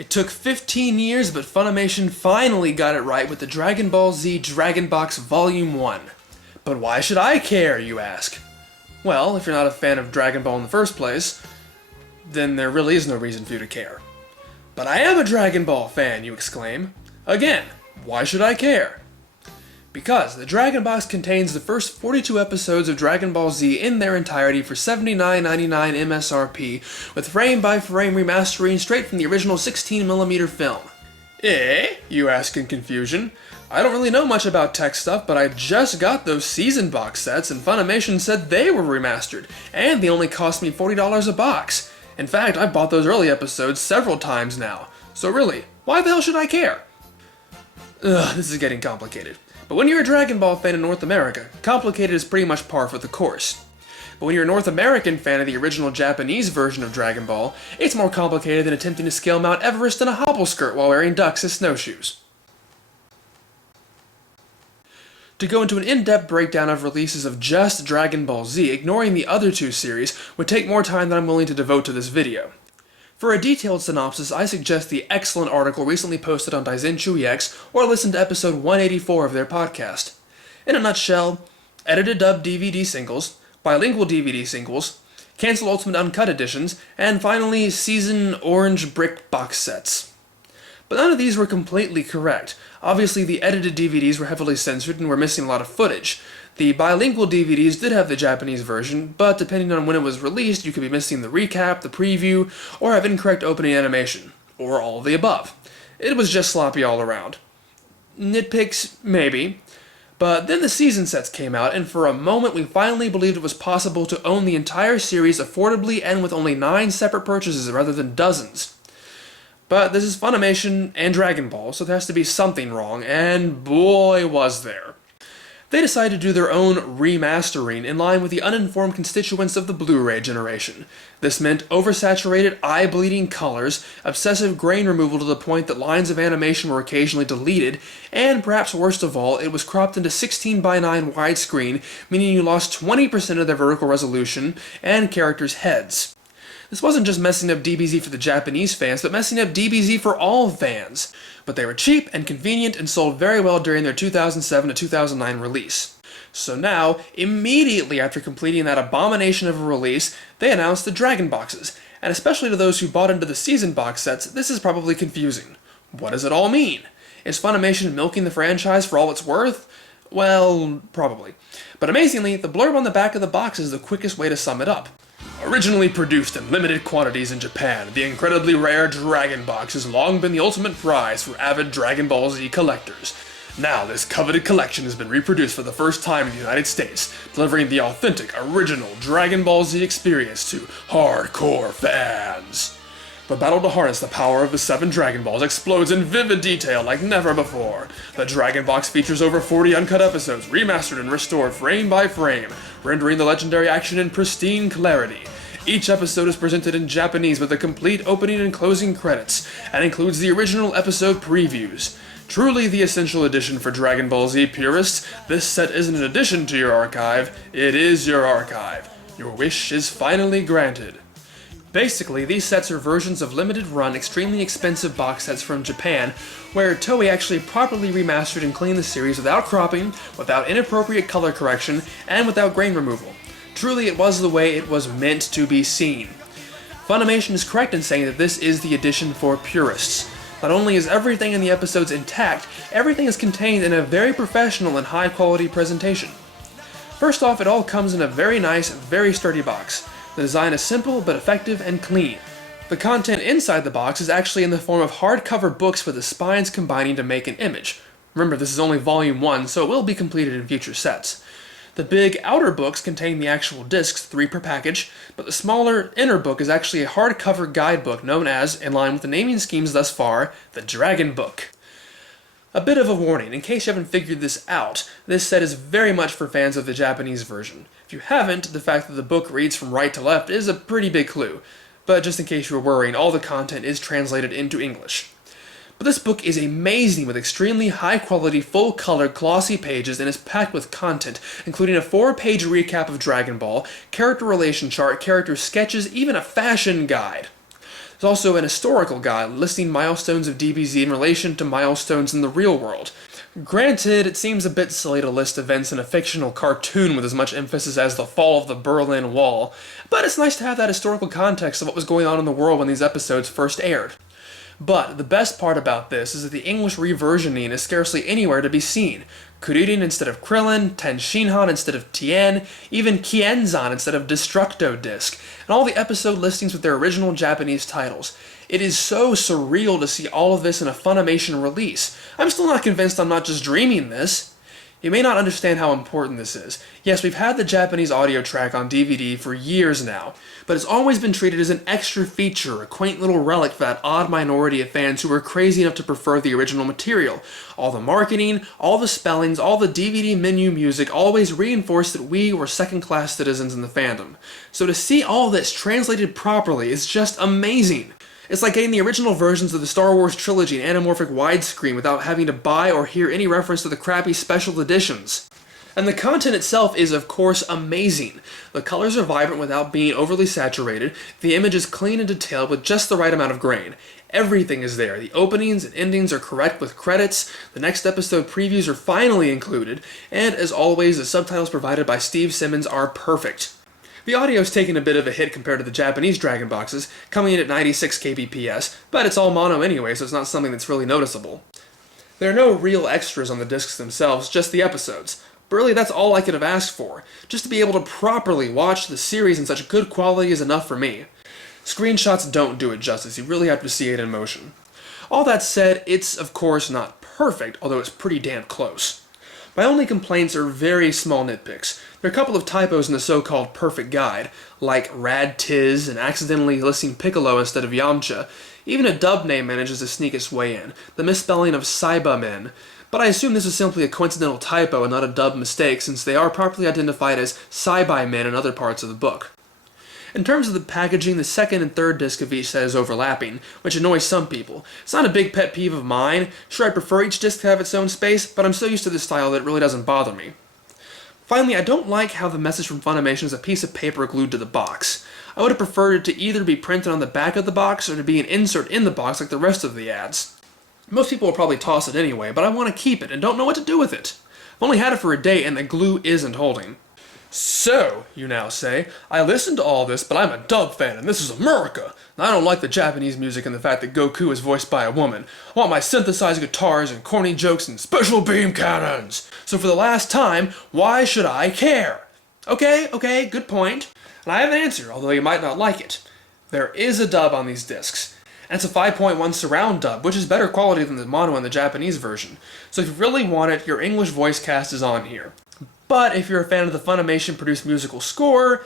It took 15 years, but Funimation finally got it right with the Dragon Ball Z Dragon Box Volume 1. But why should I care, you ask? Well, if you're not a fan of Dragon Ball in the first place, then there really is no reason for you to care. But I am a Dragon Ball fan, you exclaim. Again, why should I care? Because the Dragon Box contains the first 42 episodes of Dragon Ball Z in their entirety for $79.99 MSRP, with frame-by-frame remastering straight from the original 16mm film. Eh? You ask in confusion. I don't really know much about tech stuff, but I just got those season box sets, and Funimation said they were remastered, and they only cost me $40 a box. In fact, I've bought those early episodes several times now. So really, why the hell should I care? Ugh, this is getting complicated. But when you're a Dragon Ball fan in North America, complicated is pretty much par for the course. But when you're a North American fan of the original Japanese version of Dragon Ball, it's more complicated than attempting to scale Mount Everest in a hobble skirt while wearing ducks as snowshoes. To go into an in-depth breakdown of releases of just Dragon Ball Z, ignoring the other two series, would take more time than I'm willing to devote to this video. For a detailed synopsis, I suggest the excellent article recently posted on Daizenshuu EX, or listen to episode 184 of their podcast. In a nutshell, edited dubbed DVD singles, bilingual DVD singles, cancel Ultimate Uncut editions, and finally, season orange brick box sets. But none of these were completely correct. Obviously, the edited DVDs were heavily censored and were missing a lot of footage. The bilingual DVDs did have the Japanese version, but depending on when it was released, you could be missing the recap, the preview, or have incorrect opening animation, or all of the above. It was just sloppy all around. Nitpicks? Maybe. But then the season sets came out, and for a moment we finally believed it was possible to own the entire series affordably and with only 9 separate purchases rather than dozens. But this is Funimation and Dragon Ball, so there has to be something wrong, and boy was there. They decided to do their own remastering in line with the uninformed constituents of the Blu-ray generation. This meant oversaturated, eye-bleeding colors, obsessive grain removal to the point that lines of animation were occasionally deleted, and perhaps worst of all, it was cropped into 16:9 widescreen, meaning you lost 20% of their vertical resolution and characters' heads. This wasn't just messing up DBZ for the Japanese fans, but messing up DBZ for all fans. But they were cheap and convenient and sold very well during their 2007 to 2009 release. So now, immediately after completing that abomination of a release, they announced the Dragon Boxes, and especially to those who bought into the season box sets, this is probably confusing. What does it all mean? Is Funimation milking the franchise for all it's worth? Well, probably. But amazingly, the blurb on the back of the box is the quickest way to sum it up. Originally produced in limited quantities in Japan, the incredibly rare Dragon Box has long been the ultimate prize for avid Dragon Ball Z collectors. Now, this coveted collection has been reproduced for the first time in the United States, delivering the authentic, original Dragon Ball Z experience to hardcore fans. The battle to harness the power of the 7 Dragon Balls explodes in vivid detail like never before. The Dragon Box features over 40 uncut episodes, remastered and restored frame by frame, rendering the legendary action in pristine clarity. Each episode is presented in Japanese with a complete opening and closing credits, and includes the original episode previews. Truly the essential edition for Dragon Ball Z purists, this set isn't an addition to your archive, it is your archive. Your wish is finally granted. Basically, these sets are versions of limited-run, extremely expensive box sets from Japan, where Toei actually properly remastered and cleaned the series without cropping, without inappropriate color correction, and without grain removal. Truly, it was the way it was meant to be seen. Funimation is correct in saying that this is the edition for purists. Not only is everything in the episodes intact, everything is contained in a very professional and high-quality presentation. First off, it all comes in a very nice, very sturdy box. The design is simple, but effective and clean. The content inside the box is actually in the form of hardcover books with the spines combining to make an image. Remember, this is only Volume 1, so it will be completed in future sets. The big outer books contain the actual discs, 3 per package, but the smaller inner book is actually a hardcover guidebook known as, in line with the naming schemes thus far, the Dragon Book. A bit of a warning, in case you haven't figured this out, this set is very much for fans of the Japanese version. If you haven't, the fact that the book reads from right to left is a pretty big clue, but just in case you were worrying, all the content is translated into English. But this book is amazing with extremely high-quality, full-color, glossy pages and is packed with content, including a 4-page recap of Dragon Ball, character relation chart, character sketches, even a fashion guide. There's also an historical guide listing milestones of DBZ in relation to milestones in the real world. Granted, it seems a bit silly to list events in a fictional cartoon with as much emphasis as the fall of the Berlin Wall, but it's nice to have that historical context of what was going on in the world when these episodes first aired. But the best part about this is that the English reversioning is scarcely anywhere to be seen. Kuririn instead of Krillin, Tenshinhan instead of Tien, even Kienzan instead of Destructo Disc, and all the episode listings with their original Japanese titles. It is so surreal to see all of this in a Funimation release. I'm still not convinced I'm not just dreaming this. You may not understand how important this is. Yes, we've had the Japanese audio track on DVD for years now, but it's always been treated as an extra feature, a quaint little relic for that odd minority of fans who were crazy enough to prefer the original material. All the marketing, all the spellings, all the DVD menu music always reinforced that we were second-class citizens in the fandom. So to see all this translated properly is just amazing. It's like getting the original versions of the Star Wars trilogy in anamorphic widescreen without having to buy or hear any reference to the crappy special editions. And the content itself is, of course, amazing. The colors are vibrant without being overly saturated, the image is clean and detailed with just the right amount of grain. Everything is there. The openings and endings are correct with credits, the next episode previews are finally included, and as always, the subtitles provided by Steve Simmons are perfect. The audio's taken a bit of a hit compared to the Japanese Dragon boxes, coming in at 96 kbps, but it's all mono anyway, so it's not something that's really noticeable. There are no real extras on the discs themselves, just the episodes. But really, that's all I could have asked for. Just to be able to properly watch the series in such good quality is enough for me. Screenshots don't do it justice, you really have to see it in motion. All that said, it's of course not perfect, although it's pretty damn close. My only complaints are very small nitpicks. There are a couple of typos in the so-called perfect guide, like Rad Tiz and accidentally listing Piccolo instead of Yamcha. Even a dub name manages to sneak its way in, the misspelling of Saibamen. But I assume this is simply a coincidental typo and not a dub mistake, since they are properly identified as Saibai-men in other parts of the book. In terms of the packaging, the second and third disc of each set is overlapping, which annoys some people. It's not a big pet peeve of mine. Sure, I prefer each disc to have its own space, but I'm so used to this style that it really doesn't bother me. Finally, I don't like how the message from Funimation is a piece of paper glued to the box. I would have preferred it to either be printed on the back of the box or to be an insert in the box like the rest of the ads. Most people will probably toss it anyway, but I want to keep it and don't know what to do with it. I've only had it for a day and the glue isn't holding. So, you now say, I listened to all this, but I'm a dub fan and this is America. And I don't like the Japanese music and the fact that Goku is voiced by a woman. I want my synthesized guitars and corny jokes and special beam cannons. So for the last time, why should I care? Okay, good point. And I have an answer, although you might not like it. There is a dub on these discs. And it's a 5.1 surround dub, which is better quality than the mono in the Japanese version. So if you really want it, your English voice cast is on here. But if you're a fan of the Funimation-produced musical score,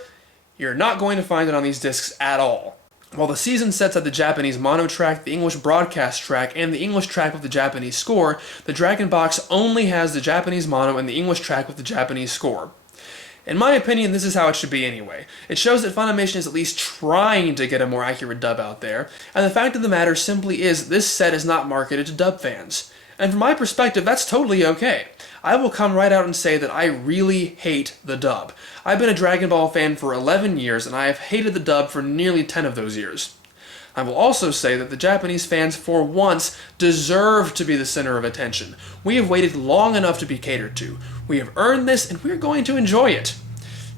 you're not going to find it on these discs at all. While the season sets have the Japanese mono track, the English broadcast track, and the English track with the Japanese score, the Dragon Box only has the Japanese mono and the English track with the Japanese score. In my opinion, this is how it should be anyway. It shows that Funimation is at least trying to get a more accurate dub out there, and the fact of the matter simply is this set is not marketed to dub fans. And from my perspective, that's totally okay. I will come right out and say that I really hate the dub. I've been a Dragon Ball fan for 11 years, and I have hated the dub for nearly 10 of those years. I will also say that the Japanese fans, for once, deserve to be the center of attention. We have waited long enough to be catered to. We have earned this, and we're going to enjoy it.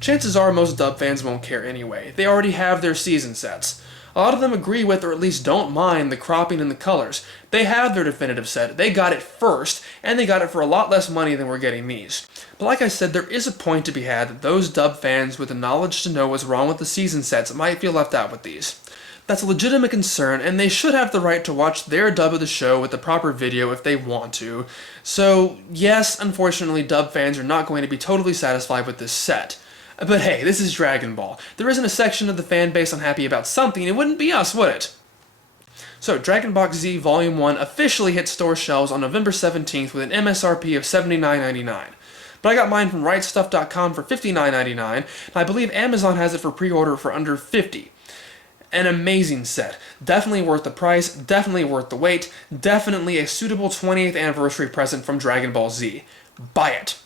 Chances are most dub fans won't care anyway. They already have their season sets. A lot of them agree with, or at least don't mind, the cropping and the colors. They have their definitive set, they got it first, and they got it for a lot less money than we're getting these. But like I said, there is a point to be had that those dub fans with the knowledge to know what's wrong with the season sets might feel left out with these. That's a legitimate concern, and they should have the right to watch their dub of the show with the proper video if they want to. So, yes, unfortunately, dub fans are not going to be totally satisfied with this set. But hey, this is Dragon Ball. There isn't a section of the fan base unhappy about something, it wouldn't be us, would it? So, Dragon Box Z Volume 1 officially hit store shelves on November 17th with an MSRP of $79.99. But I got mine from RightStuff.com for $59.99, and I believe Amazon has it for pre-order for under $50. An amazing set. Definitely worth the price, definitely worth the wait, definitely a suitable 20th anniversary present from Dragon Ball Z. Buy it!